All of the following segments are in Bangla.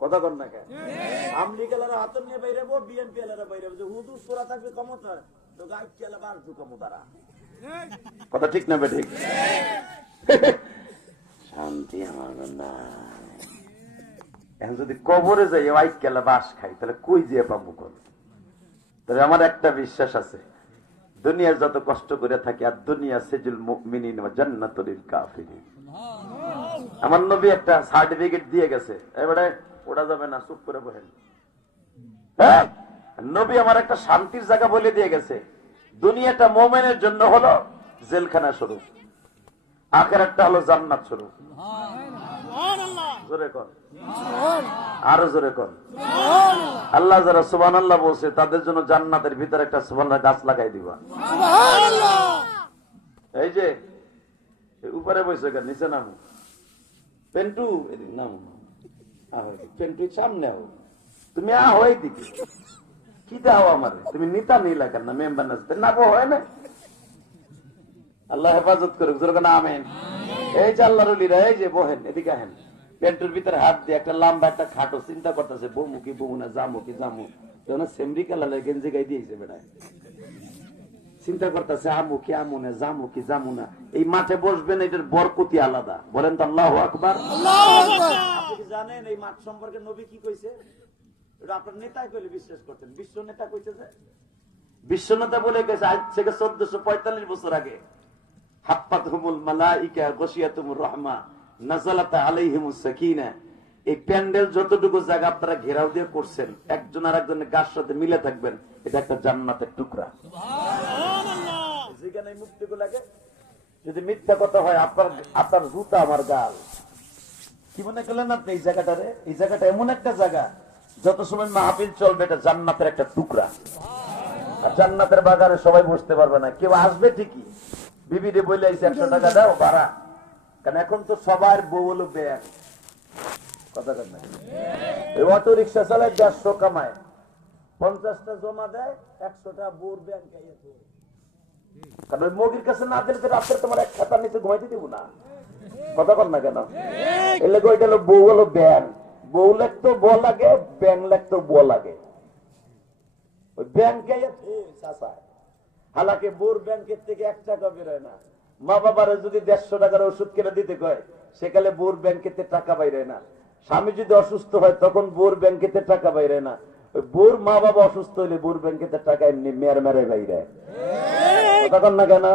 কথা কর না কেন? আমলিকেলারা হাত নিয়ে বাইরেবো, বিএনপি এলারা বাইরেবো, যে হুদুস তোরা থাকবে ক্ষমতা, তো গাইড কেলা বাড়বো ক্ষমতারা। কথা ঠিক না ঠিক? শান্তি আমার না। এখন যদি কবরে যাই ওয়াইট কেলা বাস খাই, তাহলে কই যে পাবো কোন? তবে আমার একটা বিশ্বাস আছে, দুনিয়ার যত কষ্ট করে থাকি, আর দুনিয়া সিজুল মুমিনিন ওয়া জান্নাতুল কাফিরিন। আমার নবী একটা সার্টিফিকেট দিয়ে গেছে, এবারে ওটা যাবে না, চুপ করে বসেন। হ্যাঁ, নবী আমার একটা শান্তির জায়গা বলে দিয়ে গেছে, দুনিয়াটা মুমিনের জন্য হলো জেলখানা স্বরূপ, আখিরাতটা হলো জান্নাত স্বরূপ। জোরে কর, আরো জোরে কর। আল্লাহ যারা সুবহানাল্লাহ বলছে তাদের জন্য জান্নাতের ভিতরে একটা সুবহানাল্লাহ গাছ লাগাই দিবা। এই যে উপরে বসে কেন, নিচে নামো। পেন্টু এদিক নামো, পেন্টু সামনে হও, তুমি আহো এইদিকে। কি দাও আমার, তুমি নিতা নিলা কেন? মেম্বার নাবো হয় না। আল্লাহ হেফাজত করুক, জোরে না আমিন। এই যে আল্লাহর ওলিরা, এই যে বহেন, এদিকে আহেন। পেন্টুর ভিতরে হাত দিয়ে একটা লম্বা একটা খাটো চিন্তা করতেছে, বমু কি বমু না, জামু কি জামু। সেমরি কালালে গেঞ্জি গাই দিয়েছে বেড়ায়, চিন্তা করতেছে আমু কি আমু না, জামু কি জামু না। এই মাঠে বসবেন, এটার বরকতি আলাদা। বলেন তো আল্লাহু আকবার। আপনি কি জানেন এই মাঠ সম্পর্কে নবী কি কইছে? এটা আপনার নেতাই কইলে বিশ্বাস করতেন। বিশ্ব নেতা কইছে যে, বিশ্ব নেতা বলে গেছে আজ থেকে 1445 বছর আগে, হাফাতহুমুল মালাইকা গশিয়াতুমুর রাহমা নাযালাত আলাইহিমুস সাকিনা। এই প্যান্ডেল যতটুকু জায়গা আপনারা ঘেরাও দিয়ে করছেন, একজন আর একজনের গার সাথে মিলে থাকবেন, এটা একটা জান্নাতের টুকরা। যেখানে মুক্তিগুলো লাগে, যদি মিথ্যা কথা হয়, আপনার জুতা আমার গাল। কি মনে করলেন আপনি এই জায়গাটারে? এই জায়গাটা এমন একটা জায়গা, যত সময় মাহফিল চলবে, এটা জান্নাতের একটা টুকরা। আর জান্নাতের বাগানে সবাই বসতে পারবে না, কেউ আসবে ঠিকই, বিবিরে বলে আইছে 100 টাকা দাও ভাড়া, কারণ এখন তো সবার বউ হলো ব্যাগ। কথা কর না, অটো রিক্সা চালায় 150 কামায়, 50টা জমা দেয়, 100টা বোর ব্যাংক খাইয়েছে। কারণ ওই মগির কাছে না দিলে তো রাত্রে তোমার এক খাতার নিচে ঘুমাইতে দিব না। কথা কর না কেন? এলে ওইটা হলো বউ হলো ব্যাং। বউ লাগতো ব লাগে, ব্যাং লাগতো ব লাগে। ওই ব্যাংক খাইয়েছে চাষায়, হালাকে বোর ব্যাংকের থেকে 1 টাকা বেরোয় না। মা বাবারা যদি 150 টাকার ওষুধ কিনে দিতে কয়, সেকালে বোর ব্যাংকেতে টাকা বাইরে না। স্বামী যদি অসুস্থ হয়, তখন বোর ব্যাংকেতে টাকা বাইরে না। ওই বোর মা বাবা অসুস্থ হইলে বোর ব্যাংকেতে টাকা এমনি মেয়ার মেরে বাইরে। কথা না কেন?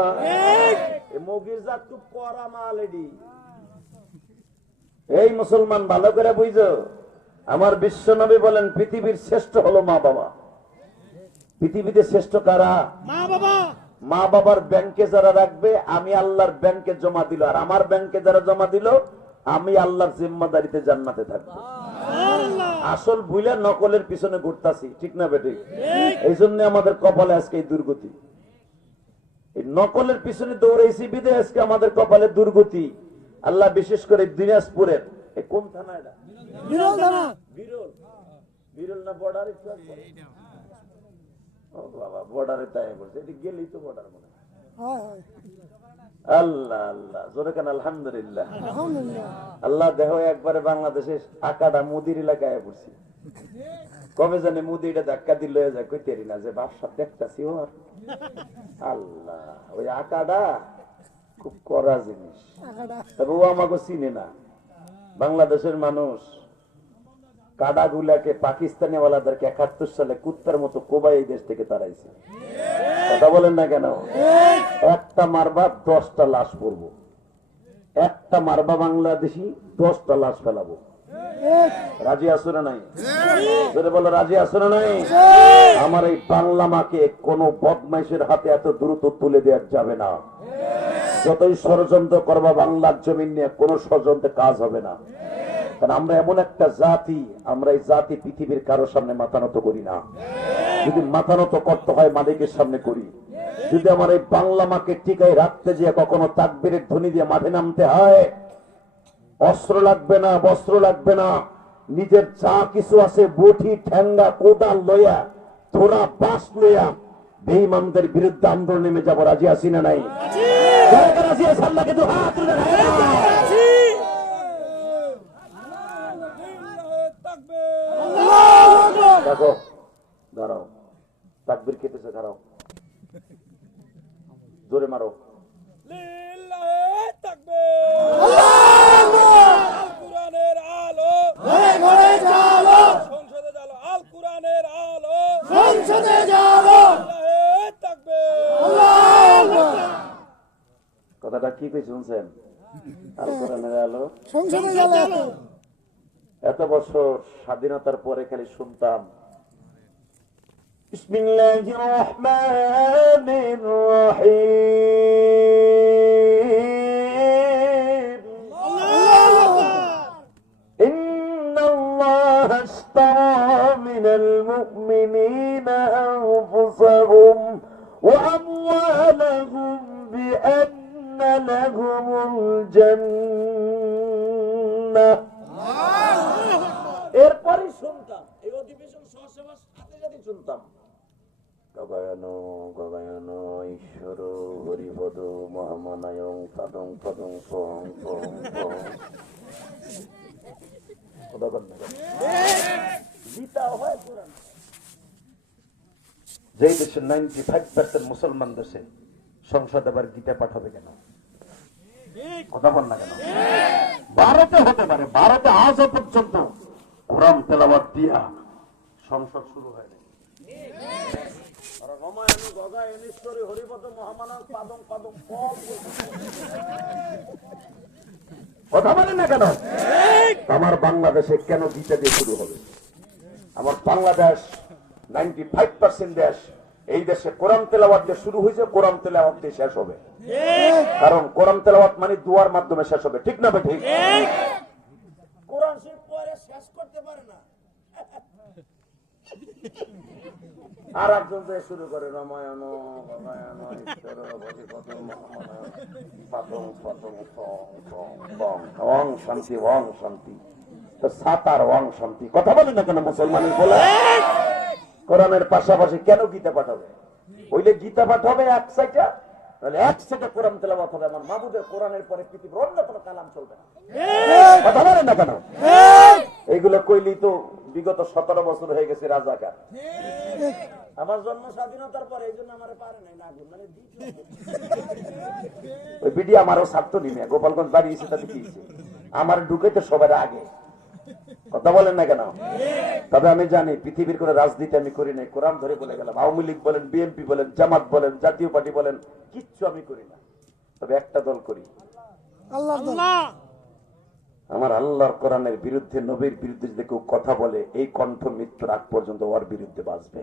মগির জাত খুব কড়া মাল এডি। এই মুসলমান ভালো করে বুঝো, আমার বিশ্ব নবী বলেন পৃথিবীর শ্রেষ্ঠ হলো মা বাবা। পৃথিবীতে শ্রেষ্ঠ কারা? মা বাবা। মা বাবার ব্যাংকে যারা রাখবে, আমি আল্লাহর ব্যাংকে জমা দিল, আর আমার ব্যাংকে যারা জমা দিল, আমি আল্লাহর জিম্মাদারিতে জান্নাতে থাকবো। আসল ভুলে নকলের পিছনে ঘুরতাছি, ঠিক না বেঠিক? এই জন্য আমাদের কপালে আজকে এই দুর্গতি। এই নকলের পিছনে দৌড়াইছি বিদে আজকে আমাদের কপালে দুর্গতি। আল্লাহ বিশেষ করে দিনাজপুরের এই কোন থানা? এটা বিরল থানা। বিরল, বিরল না বর্ডার? ও বাবা, বর্ডারে তাই বলছে, এটি গেলেই তো বর্ডার মনে হয়। আল্লাহ আল্লাহ, জোরে কেন আলহামদুলিল্লাহ। আল্লাহ দেহ একবারে বাংলাদেশে আকাডা মুদির এলাকায় পড়ছি। কবে জানে মুদিটা ধাক্কা দিল যায়, কইতেরি না যে বাপসা দেখতাছি ওর। আল্লাহ, ওই আকাডা খুব কড়া জিনিস। তবে ও আমাকে চিনে না। বাংলাদেশের মানুষ কাডা গুলাকে পাকিস্তানি ওয়ালাদেরকে 71 সালে কুত্তার মতো কোবাই এই দেশ থেকে তাড়াইছে। কথা বলেন না কেন? একটা মারবা 10টা লাশ পড়বো, একটা মারবা বাংলাদেশি 10টা লাশ ফেলাবো। রাজি আছো না নাই? বলো রাজি আছো না নাই? আমার এই বাংলা মাকে কোন বদমাইশের হাতে এত দ্রুত তুলে দেওয়া যাবে না। যতই ষড়যন্ত্র করবা বাংলার জমিন নিয়ে, কোন ষড়যন্ত্রে কাজ হবে না। কারণ আমরা এমন একটা জাতি, আমরা এই জাতি পৃথিবীর কারোর সামনে মাথা নত করি না। যদি মাথা নত করতে হয় মালিকের সামনে করি। যদি আমার এই বাংলা মাকে টিকায় রাখতে যেয়ে কখনো তাকবীরের ধ্বনি দিয়ে মাঠে নামতে হয়, অস্ত্র লাগবে না, বস্ত্র লাগবে না, নিজের যা কিছু আছে বটি ঠ্যাঙ্গা কোদাল লইয়া, থোড়া বাঁশ লইয়া বেঈমানদের বিরুদ্ধে আন্দোলন নেমে যাবো। রাজি আছি না নাই? রাজি আছে? আল্লাহকে তো হাত তুলে দেখো দাঁড়াও, তাকবীর খেতেছে, দাঁড়াও, জোরে মারো। কোরআনের আলো ঘরে ঘরে জালো, সংসদে জালো, আল কোরআনের আলো সংসদে জালো, কথাটা কি কই শুনছেন? আল কোরআনের আলো সংসদে জালো। এত বছর স্বাধীনতার পরে খালি শুনতাম বিসমিল্লাহির রহমানির রহিম, ইন্নাল্লাহা আশতারা মিনাল মুমিনিনা আনফুসাহুম ওয়া আমওয়ালাহুম বিআন্না লাহুমুল জান্নাহ। এরপরই শুনতাম এই অধিবেশন সহসভা হাতে হাতে শুনতাম গগায়ন গগায়ন ঈশ্বর হরিপদ মহামানায়ং পদং পদং পং পং পং। গীতা হয় কোরআন। যেই দেশের 95% মুসলমান দেশে সংসদ আবার গীতা পাঠ হবে কেন? কথা বল না কেন? ভারতে হতে পারে, ভারতে আজও পর্যন্ত কোরআন তেলাওয়াত দিয়া সংসদ শুরু হয়নি। কথা বলেন না কেন? আমার বাংলাদেশে কেন গীতা দিয়ে শুরু হবে? আমার বাংলাদেশ 95% দেশ, এই দেশে কোরআন তেলাওয়াত দিয়ে শুরু হয়েছে, কোরআন তেলাওয়াত দিয়ে শেষ হবে। কারণ কোরআন তেলাওয়াত মানে দুয়ার মাধ্যমে শেষ হবে, ঠিক না ভাই? ঠিক। কোরআন শরীফ পড়ে শেষ করতে পারে না, আর একজন দিয়ে শুরু করে রামায়ণ রামায়ণ ঈশ্বর হরিপদ মহামানব পদং পদং পং পং পং ওং শান্তি ওং শান্তি। তো সাতার ওং শান্তি। কথা বলে না কেন মুসলমানের বলে? কোরআনের পাশাপাশি কেন গীতা পাঠ হবে? হইলে গীতা পাঠ হবে এক সাইডে, তাহলে এক সাইডে কোরআন তেলাওয়াত হবে। আমার মাহবুবের কোরআনের পরে পৃথিবীর অন্য কোনো কালাম চলবে না। কথা বলেন না কেন? এইগুলো কইলি তো বিগত 17 বছর হয়ে গেছে রাজাকার। আমার জন্ম স্বাধীনতার পরে, এই জন্য আমার পারে নাই না গুণ, মানে ওই বিডি আমারও ছাত্র নিমে গোপালগঞ্জ বাড়ি এসে তাদের দিয়েছে, আমার ঢুকেতে সবার আগে। কথা বলেন না কেন? তবে আমি জানি পৃথিবীর কোন রাজনীতি আমি করি নাই, কোরআন ধরে বলে গেলাম। আওয়ামী লীগ বলেন, বিএনপি বলেন, জামাত বলেন, জাতীয় পার্টি বলেন, কিচ্ছু আমি করি না। তবে একটা দল করি, আল্লাহ। আমার আল্লাহর কোরআনের বিরুদ্ধে, নবীর বিরুদ্ধে যদি কেউ কথা বলে, এই কণ্ঠ মৃত্যুর আগ পর্যন্ত ওর বিরুদ্ধে বাঁচবে।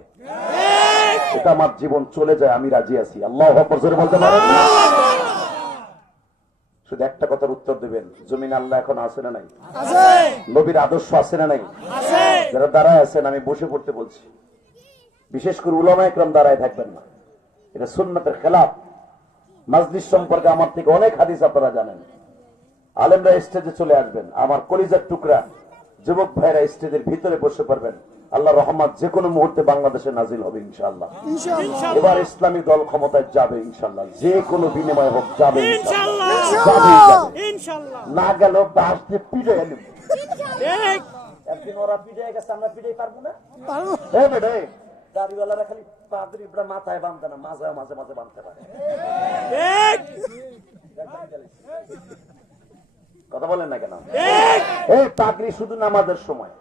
এটা আমার জীবন চলে যায়, আমি রাজি আছি। আল্লাহু আকবার জোরে বলতে পারেন না? শুধু একটা কথার উত্তর দেবেন, জমিন আল্লাহ এখন আছে না নাই? নবীর আদর্শ আছে না নাই? যারা দাঁড়ায় আছেন, আমি বসে পড়তে বলছি, বিশেষ করে উলামায়ে কেরাম দাঁড়ায় থাকবেন না, এটা সুন্নতের খেলাফ। মাজলিস সম্পর্কে আমার থেকে অনেক হাদিস আপনারা জানেন। আলেমরা স্টেজে চলে আসবেন, আমার কলিজার টুকরা যুবক ভাইরা স্টেজের ভিতরে বসে পারবেন। আল্লাহ রহমত যে কোনো মুহূর্তে বাংলাদেশে নাজিল হবে ইনশাআল্লাহ। এবার ইসলামী দল ক্ষমতায় যাবে ইনশাআল্লাহ, যে কোনো বিনিময় হোক যাবে ইনশাআল্লাহ। না গেল বাসতে পিড়ে এলাম, একদিন ওরা পিড়ে গেছে, আমরা পিড়ে পারবো না। দাড়িওয়ালারা খালি পাদরি মাথায় বাঁধতে না, মাঝে মাঝে মাঝে বাঁধতে পারে। কথা বলেন না কেন? এই পাগড়ি শুধু নামাজের সময়,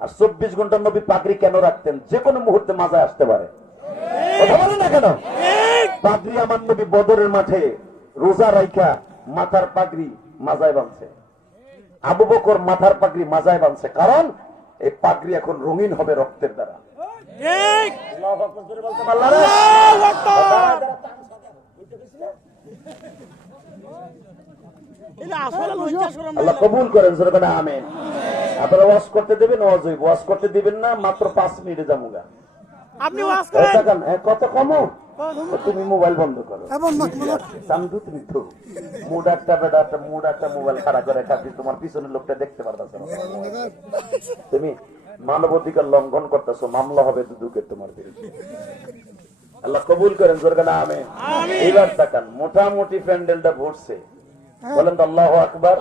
আর 24 ঘন্টা নবী পাগড়ি কেন রাখতেন? যে কোনো মুহূর্তে মাজায় আসতে পারে। কথা বলেন না কেন? পাগড়ি আমার নবী বদরের মাঠে রোজা রাইখা মাথার পাগড়ি মাজায় বাঁধছে, আবু বকর মাথার পাগড়ি মাজায় বাঁধছে, কারণ এই পাগড়ি এখন রঙিন হবে রক্তের দ্বারা। আল্লাহু আকবার জোরে বলতে পারলা না? আল্লাহ কবুল করেন, আমিন। আপনারা ওয়াজ করতে দেবেন, ওয়াজ করতে দিবেন না, মাত্র 5 মিনিটে যামুগা। আপনি ওয়াজ করেন, কত কমো তুমি মোবাইল বন্ধ করো। চান্দু তুমি তো মুড একটা বেটা একটা মুড একটা মোবাইল খারাপ করে খাচ্ছি, তোমার পিছনের লোকটা দেখতে পারতেছো না। তুমি মানবাধিকার লঙ্ঘন করতেছো, মামলা হবে দুদুকের তোমার বিরুদ্ধে। আল্লাহ কবুল করেন, জোরে আমিন। এবার তাকান, মোটামুটি প্যান্ডেলটা ভরছে, বলেন তো আল্লাহু আকবার।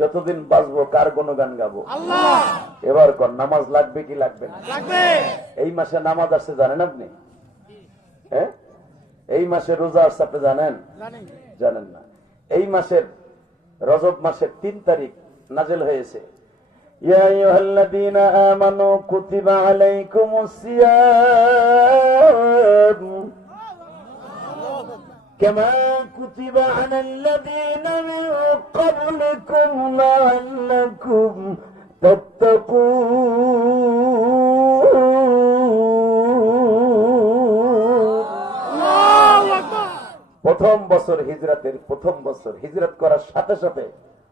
যতদিন বাঁচবো কার গুণগান গাবো? এবার কোন নামাজ লাগবে কি লাগবে না? এই মাসে নামাজ আসছে জানেন আপনি? হ্যাঁ, এই মাসে রোজা আসছে আপনি জানেন? জানেন না। এই মাসের রজব মাসের 3 তারিখ নাজিল হয়েছে, ইয়া আইয়ুহাল্লাযীনা আমানু কুতিবা আলাইকুমুস সিয়াম কামা কুতিবা আলাল্লাযীনা মিন ক্বাবলিকুম লাআল্লাকুম তাত্তাকুন। প্রথম বছর হিজরতের প্রথম বছর হিজরত করার সাথে সাথে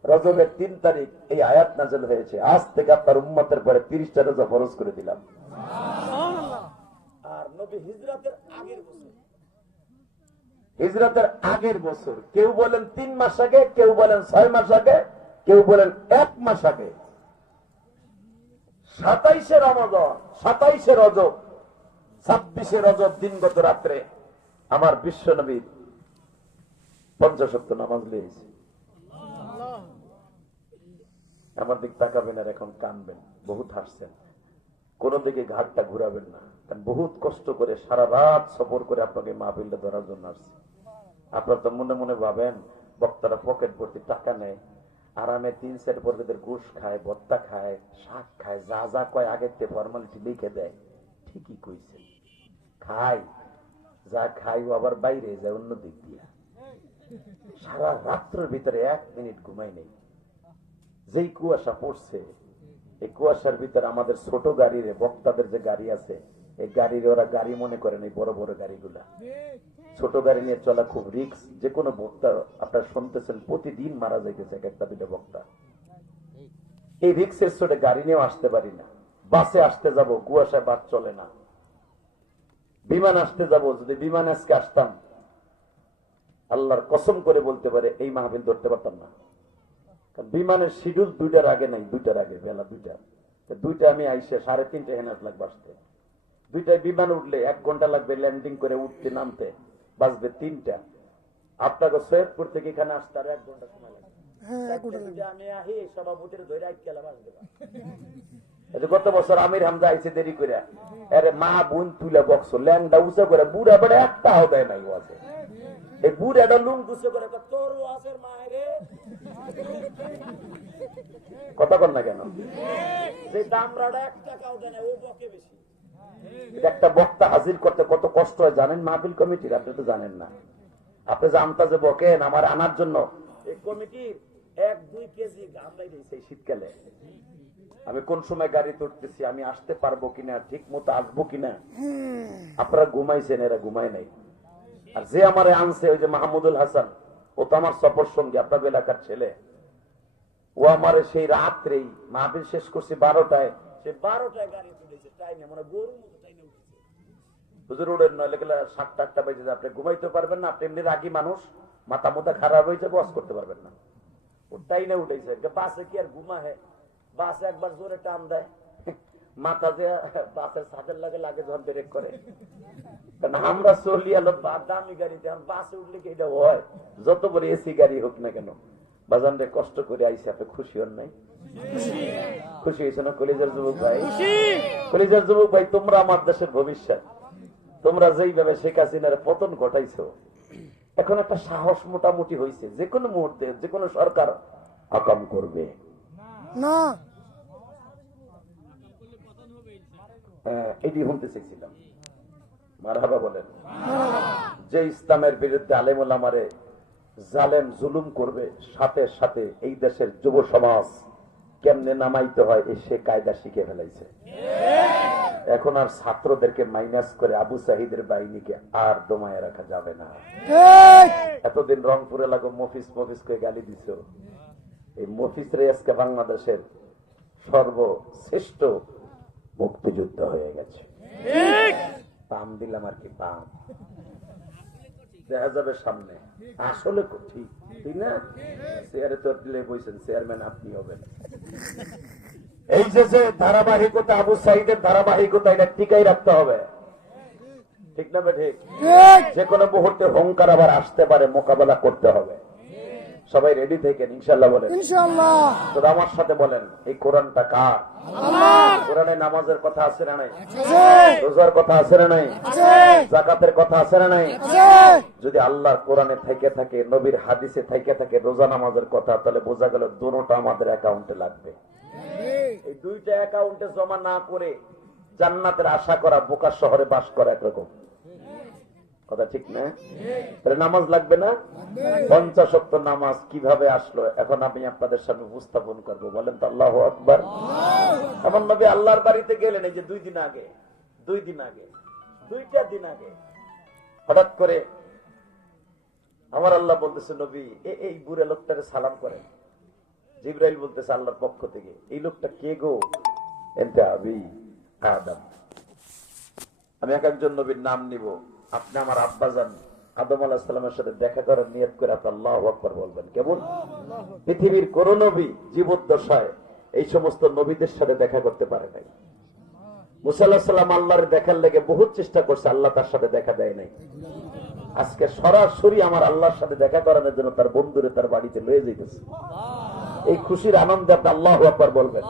রজবের 3 তারিখ এই আয়াত নাযিল হয়েছে, আজ থেকে আপনার উম্মতের পরে 30টা রোজা ফরজ করে দিলাম। আর নবী হিজরতের আগের বছর, হিজরতের আগের বছর, কেউ বলেন 3 মাস আগে, কেউ বলেন 6 মাস আগে, কেউ বলেন 1 মাস আগে, 27শে রমজান, 27শে রজব, 26শে রজব দিনগত রাত্রে আমার বিশ্ব নবীর 50 ওয়াক্ত নামাজ লিয়েছে। আমার দিক তাকাবেন আর এখন কানবেন, বহুত হাসছেন, কোন দিকে ঘাটটা ঘুরাবেন না, কারণ বহুত কষ্ট করে সারা রাত সফর করে আপনাকে মাহফিলটা ধরার জন্য আসছে। আপনার তো মনে মনে ভাবেন বক্তারা পকেট ভর্তি টাকা নেয়, আরামে 3 সেট পর্যন্ত ঘুষ খায়, ভত্তা খায়, শাক খায়, যা যা কয় আগের থেকে ফরমালিটি লিখে দেয়। ঠিকই কইছে, খাই যা খাই ও আবার বাইরে যায় অন্য দিক দিয়ে। সারা রাত্রের ভিতরে 1 মিনিট ঘুমাই নেই। যেই কুয়াশা পড়ছে, এই কুয়াশার ভিতরে আমাদের ছোট গাড়ির বক্তাদের যে গাড়ি আছে, এই গাড়ির ওরা গাড়ি মনে করেন এই বড় বড় গাড়িগুলা। ছোট গাড়ি নিয়ে চলা খুব রিস্ক। যে কোনো বক্তা আপনারা শুনতেছেন প্রতিদিন মারা যাইতেছে 1টা 2টা বক্তা। এই রিক্সের ছোট গাড়ি নিয়েও আসতে পারি না। বাসে আসতে যাব, কুয়াশায় বাস চলে না। বিমান আসতে যাব, যদি বিমান আজকে আসতাম, আল্লাহর কসম করে বলতে পারে এই মাহফিল ধরতে পারতাম না। বিমানের শিডিউল 2টার আগে নাই, 2টার আগে, বেলা 2টা। 2টা আমি আইসে 3:30 হেনাত লাগবে আসতে। 2টায় বিমান উঠলে 1 ঘন্টা লাগবে ল্যান্ডিং করে উঠতে নামতে, বাজবে 3টা। আপনাকে সৈয়দপুর থেকে এখানে আসতে আর 1 ঘন্টা সময় লাগবে। আমি আহি সভাপতির ধরে আইকেলাম আসবে। গত বছর আমির হামজা আইসে দেরি করে, আরে মা বোন তুলে বক্স ল্যাংডা উঁচা করে, বুড়া বেড়ে একটা দেয় নাই আছে। এই বুড়াটা লুম দুসে করে তোর ওয়াজের মায়েরে কথা কর না কেন? যে দামরাটা 1 টাকাও দেয় না, ও বকে বেশি। একটা বক্তা হাজির করতে কত কষ্ট হয় জানেন মাহফিল কমিটির? আপনি তো জানেন না। আপনি জানতা যে বকেন আমার আনার জন্য এই কমিটির 1-2 কেজি গামলাই দিয়েছে শীতকালে। আমি কোন সময় গাড়ি তুলতেছি, আমি আসতে পারবো কিনা, ঠিক মতো আসবো কিনা। আপনারা ঘুমাইছেন, এরা ঘুমায় নাই। আর যে আমারে আনছে ওই যে মাহমুদুল হাসান, ও তো আমার সফর সঙ্গী, আপনাদের এলাকার ছেলে। ও আমার সেই রাত্রেই মাহফিল শেষ করছি 12টায়, সে 12টায় গাড়ি তুলেছে টাইমে, মানে গরুর মতো টাইমে উঠেছে। হুজুর উড়েন নইলে গেলে 7টা বাজে, আপনি ঘুমাইতে পারবেন না, আপনি এমনি রাগী মানুষ, মাথা মোথা খারাপ হয়ে যাবে, ওয়াজ করতে পারবেন না। ও টাইমে উঠেছে। বাসে কি আর ঘুমা হয়? বাসে একবার জোরে টান দেয়, মাথা যে বাসের ছাদের লাগে লাগে যখন ব্রেক করে। কারণ আমরা চলি আলো দামি গাড়িতে, বাসে উঠলে কি এটা হয়? যত বড় এসি গাড়ি হোক না কেন, বাজান রে কষ্ট করে আইসি, আপনি খুশি হন নাই? খুশি হয়েছে না কলেজের যুবক ভাই? কলেজের যুবক ভাই, তোমরা আমার দেশের ভবিষ্যৎ। তোমরা যেইভাবে শেখ হাসিনার পতন ঘটাইছো, এখন একটা সাহস মোটামুটি হয়েছে, যে কোনো মুহূর্তে যে কোনো সরকার আকাম করবে না। এটি শুনতে চেয়েছিলাম। মারহাবা বলেন। যে ইসলামের বিরুদ্ধে আলেম ওলামারে জালেম জুলুম করবে, সাথে সাথে এই দেশের যুব সমাজ কেমনে নামাইতে হয় সে কায়দা শিখে ফেলাইছে। এখন আর ছাত্রদেরকে মাইনাস করে আবু সাহিদের বাহিনীকে আর দমায় রাখা যাবে না। এতদিন রংপুর এলাকা মফিস মফিস করে গালি দিছ, এই মফিসরে আজকে বাংলাদেশের সর্বশ্রেষ্ঠ মুক্তিযুদ্ধ হয়ে গেছে। পাম দিলাম আর কি, পাম দেখা যাবে সামনে। আসলে ঠিক ঠিক না? চেয়ারে তো বইছেন, চেয়ারম্যান আপনি হবেন। এই যে ধারাবাহিকতা, আবু সাইদের ধারাবাহিকতা, এটা টিকাই রাখতে হবে, ঠিক না? ঠিক। যে কোনো মুহূর্তে হুঙ্কার আবার আসতে পারে, মোকাবেলা করতে হবে। সবাই রেডি থাকেন ইনশাআল্লাহ বলেন ইনশাআল্লাহ। তো আমার সাথে বলেন, এই কোরআনটা কার? আল্লাহর। কোরআনে নামাজের কথা আছে না নাই? আছে, রোজার কথা আছে না নাই? আছে, যাকাতের কথা আছে না নাই? আছে। যদি আল্লাহর কোরআনে থেকে থাকে, নবীর হাদিসে থেকে থাকে রোজা নামাজের কথা, তাহলে বোঝা গেল দুটোটা আমাদের অ্যাকাউন্টে লাগবে। এই দুইটা অ্যাকাউন্টে জমা না করে জান্নাতের আশা করা বোকা শহরে বাস করা একরকম কথা, ঠিক না? তাহলে নামাজ লাগবে না? 50 ওয়াক্ত নামাজ কিভাবে আসলো এখন আমি আপনাদের সামনে উপস্থাপন করবো। বলেন তো আল্লাহু আকবার। এমন নবী আল্লাহর বাড়িতে গেলেন এই যে 2 দিন আগে, 2টা দিন আগে হঠাৎ করে আমার আল্লাহ বলতেছে, নবী এই বুড়ে লোকটাকে সালাম করেন। জিবরাইল বলতেছে আল্লাহর পক্ষ থেকে, এই লোকটা কে গো? এনতে আবি আদম। আমি এক একজন নবীর নাম নিব, আপনি আমার আব্বাজান আদম আলাইহিস সালামের সাথে দেখা করার নিয়ত করে আপনি আল্লাহু আকবার বলবেন। কেমন? পৃথিবীর কোন নবী জীবদ্দশায় এই সমস্ত নবীদের সাথে দেখা করতে পারে নাই। মুসা আলাইহিস সালাম আল্লাহর দেখার লেগে বহুত চেষ্টা করছে, আল্লাহ তার সাথে দেখা দেয় নাই। আজকে সরাসরি আমার আল্লাহর সাথে দেখা করানোর জন্য তার বন্ধুরে তার বাড়িতে লয়ে যাইতেছে। এই খুশির আনন্দে আপনি আল্লাহু আকবার বলবেন।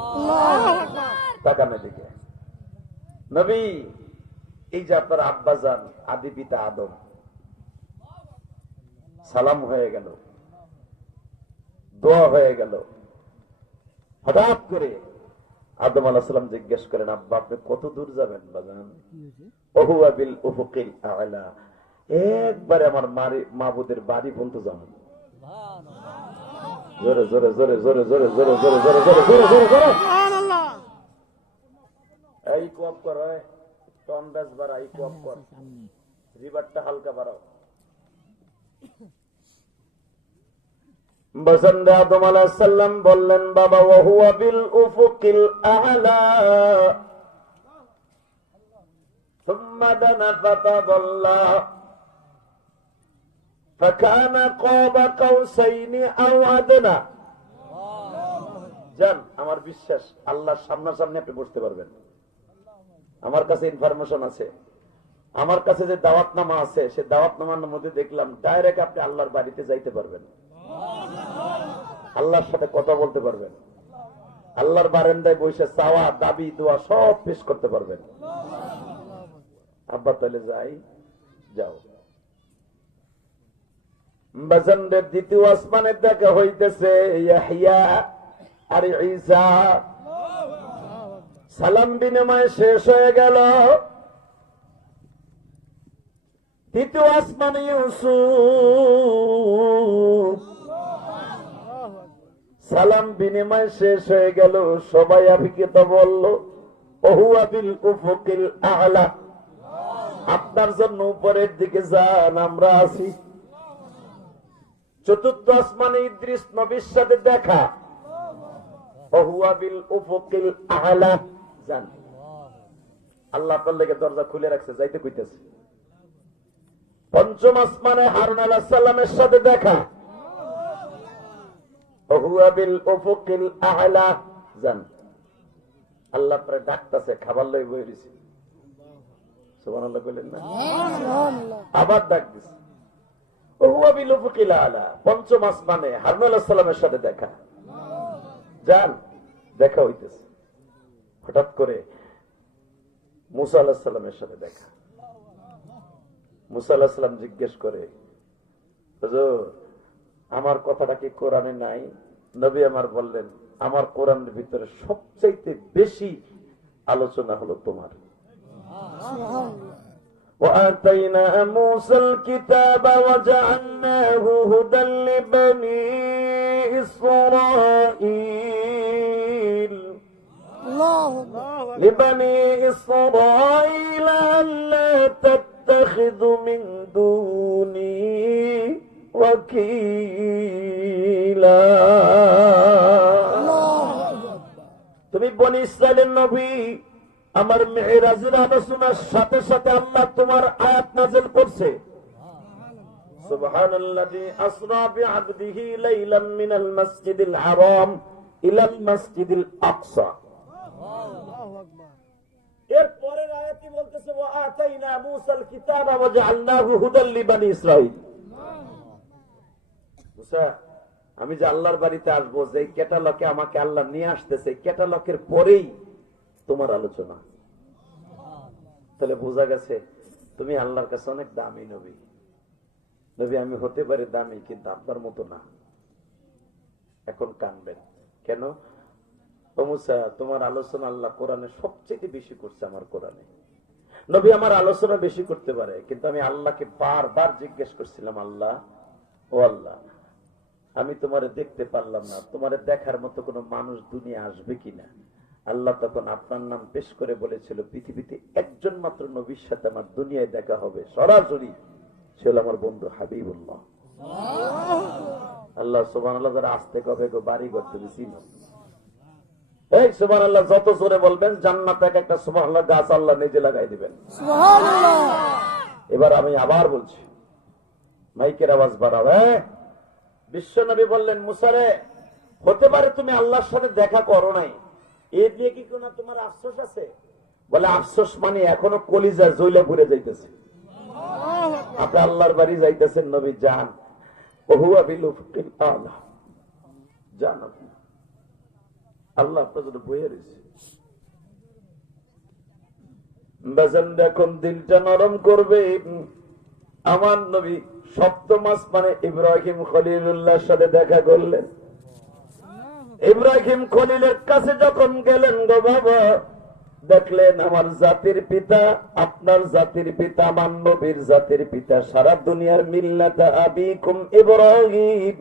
তাকানো দিকে নবী, এই যে আপনার আব্বাজান আদি পিতা আদম, সালাম হয়ে গেল, দোয়া হয়ে গেল। হঠাৎ করে আদম আলাইহিস সালাম জিজ্ঞেস করেন, আব্বা আপনি কত দূর যাবেন বাজান? ওহুয়া বিল উফুকিল আ'লা, একবারে আমার মাবুদের বাড়ি পর্যন্ত যাবেন। জোরে জোরে জোরে জোরে জোরে জোরে জোরে জোরে জোরে জোরে জোরে জোরে সুবহানাল্লাহ। এই কোপ কর, টন ব্যাস বাড়া, এই কোপ কর, রিভারটা হালকা বাড়াও। বসন্ত আদম আলাইহিস সালাম বললেন, বাবা ওহুয়া বিল উফুকিল আ'লা সুম্মা দানা ফাতাদাল্লা فكان قاب قوسين او ادنى। জান, আমার বিশ্বাস আল্লাহর সামনাসামনি আপনি বসতে পারবেন। আমার কাছে ইনফরমেশন আছে, আমার কাছে যে দাওয়াতনামা আছে, সে দাওয়াতনামার মধ্যে দেখলাম ডাইরেক্ট আপনি আল্লাহর বাড়িতে যাইতে পারবেন, আল্লাহর সাথে কথা বলতে পারবেন, আল্লাহর বারান্দায় বসে চাওয়া দাবি দোয়া সব পেশ করতে পারবেন। আব্বা তাহলে যাই, যাও। বাজানদের দ্বিতীয় আসমানের দেখা হইতেছে ইয়াহইয়া আর ঈসা। সালাম বিনিময় শেষ হয়ে গেল। তৃতীয় আসমানে ইউসুফ। সালাম বিনিময় শেষ হয়ে গেল, সবাই আবিকিত বলল ওহুয়া বিল উফুকিল আ'লা, আপনার জন্য উপরের দিকে যান, আমরা আছি। চতুর্থ আসমানে ইদ্রিস নবীর সাথে দেখা, ওহুয়া বিল উফুকিল আ'লা, যান। আল্লাহ আপনার লেগে দরজা খুলে রাখছে, যাইতে কইতেছে। পঞ্চম আসমানে হারুন আলাইহিস সালামের সাথে দেখা, ওহুয়া বিল উফুকিল আ'লা, যান। আল্লাহ পরে ডাকতেছে, খাবার লই বই দিছে। সুবহানাল্লাহ বলেন না? আবার ডাক দিছে, ওহুয়া বিল উফুকিল আ'লা। পঞ্চম আসমানে হারুন আলাইহিস সালামের সাথে দেখা, যান। দেখা হইতেছে। হঠাৎ করে মুসা আলাইহিস সালামের সাথে দেখা। মুসা আলাইহিস সালাম জিজ্ঞেস করে, হুজুর আমার কথাটা কি কোরআনে নাই? নবী আমার বললেন, আমার কোরআনের ভিতরে সবচাইতে বেশি আলোচনা হলো তোমার। وآتينا موسى الكتاب وجعلناه هدى لبني إسرائيل لبني إسرائيل ألا تتخذوا من دوني وكيلا। তুমি বনি ইসরাইলের নবী, আমার মেরাজের আলোচনার সাথে সাথে আল্লাহ তোমার আয়াত নাযিল করছে। সুবহানাল্লাযী আসরা বিআবদিহি লাইলাম মিনাল মাসজিদিল হারাম ইলাল মাসজিদিল আকসা। এর পরের আয়াতই বলতেছে ওয়া আতাইনা মূসাল কিতাবা ওয়া জাআলনাহু হুদাল লিবানি ইসরাঈল। মুসা আমি যে আল্লাহর বাড়িতে আসবো, যে ক্যাটালকে আমাকে আল্লাহ নিয়ে আসতেছে, ক্যাটালকের পরেই তোমার আলোচনা। তাহলে বোঝা গেছে তুমি আল্লাহর কাছে অনেক দামি নবী। নবী আমি হতে পারি দামি, কিন্তু আপনার মতো না। এখন কানবেন কেন? ও মুসা, তোমার আলোচনা আল্লাহ কোরআনে সবচেয়ে বেশি করছে। আমার কোরআনে নবী আমার আলোচনা বেশি করতে পারে, কিন্তু আমি আল্লাহকে বারবার জিজ্ঞেস করছিলাম, আল্লাহ ও আল্লাহ, আমি তোমারে দেখতে পারলাম না, তোমারে দেখার মতো কোনো মানুষ দুনিয়া আসবে কিনা। আল্লাহ তখন আপনার নাম পেশ করে বলেছিল, পৃথিবীতে একজন মাত্র নবীর সাথে আমার দুনিয়ায় দেখা হবে সরাসরি, সে হল আমার বন্ধু হাবিবুল্লাহ। আল্লাহ সুবহানাল্লাহ, যারা আসতে কবে বাড়ি করতে চিনো, এই সুবহানাল্লাহ যত জোরে বলবেন জান্নাতে একটা সুবহানাল্লাহ গাছ আল্লাহ নিজে লাগাই দিবেন। এবার আমি আবার বলছি, মাইকের আওয়াজ বাড়াও। বিশ্ব নবী বললেন, মুসারে, হতে পারে তুমি আল্লাহর সাথে দেখা করো নাই, এর নিয়ে কি কোন তোমার আফসোস আছে? বলে, আফসোস মানে এখনো কলিজা জ্বলে ঘুরে যাইতেছে। আপনি আল্লাহর বাড়ি যাইতেছেন, নবী যান, ওহুয়া বিল উফকিল আলা, যান আপনি, আল্লাহ আপনার জন্য বইয়ে রয়েছে। এখন দিলটা নরম করবে। আমার নবী সপ্তম আসমানে ইব্রাহিম খলিলুল্লাহর সাথে দেখা করলেন। ইব্রাহিম খলিলের কাছে যখন গেলেন, গো বাবা, দেখলেন আমার জাতির পিতা, আপনার জাতির পিতা, আমার নবীর জাতির পিতা, সারা দুনিয়ার মিল্লাতা আবিকুম ইব্রাহিম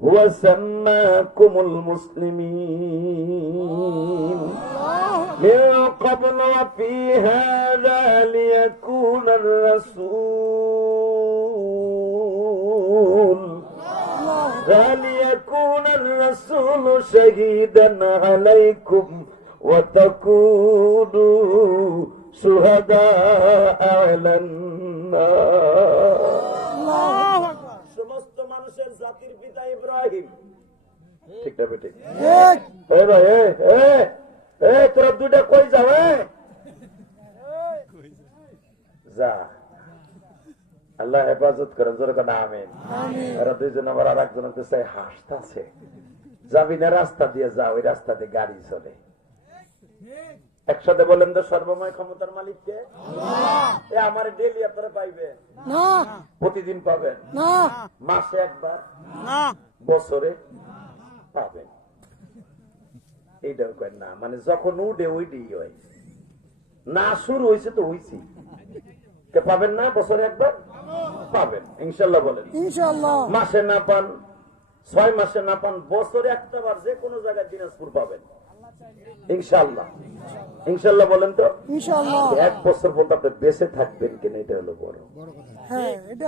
হুয়া সাম্মাকুমুল মুসলিমিন মিন ক্বাবলু ওয়া ফি হাযা লিয়াকুনা আর-রাসূল ليكون الرسول شهيدا عليكم وتكونوا شهداء على الناس। সমস্ত মানুষের জাতির পিতা ইব্রাহিম, ঠিক না বেটে? এই ভাই, তোরা দুইটা কই যাও? যা, আল্লাহ হেফাজত করেন, জোরে কেন আমিন। এরা দুইজন আবার আর একজনকে চাই হাসতাছে, যাবি না রাস্তা দিয়ে যা, ওই রাস্তা দিয়ে গাড়ি চলে। একসাথে বলেন তো, সর্বময় ক্ষমতার মালিককে। আমার ডেলি আপনারা পাইবেন না, প্রতিদিন পাবেন না, মাসে একবার না, বছরে পাবেন। এইটাও কেন না, মানে যখন উঠে ওইটাই হয় না, শুরু হয়েছে তো হয়েছি, পাবেন না, বছরে একবার পাবেন ইনশাল্লাহ। বলেন ইনশাল্লাহ। মাসে না পান, 6 মাসে না পান, বছরে একটা বার যে কোনো জায়গায় দিনাজপুর পাবেন ইনশাল্লাহ। ইনশাল্লাহ বলেন তো ইনশাল্লাহ। 1 বছর পর্যন্ত আপনি বেঁচে থাকবেন কিনা, এটা হলো বড় কথা।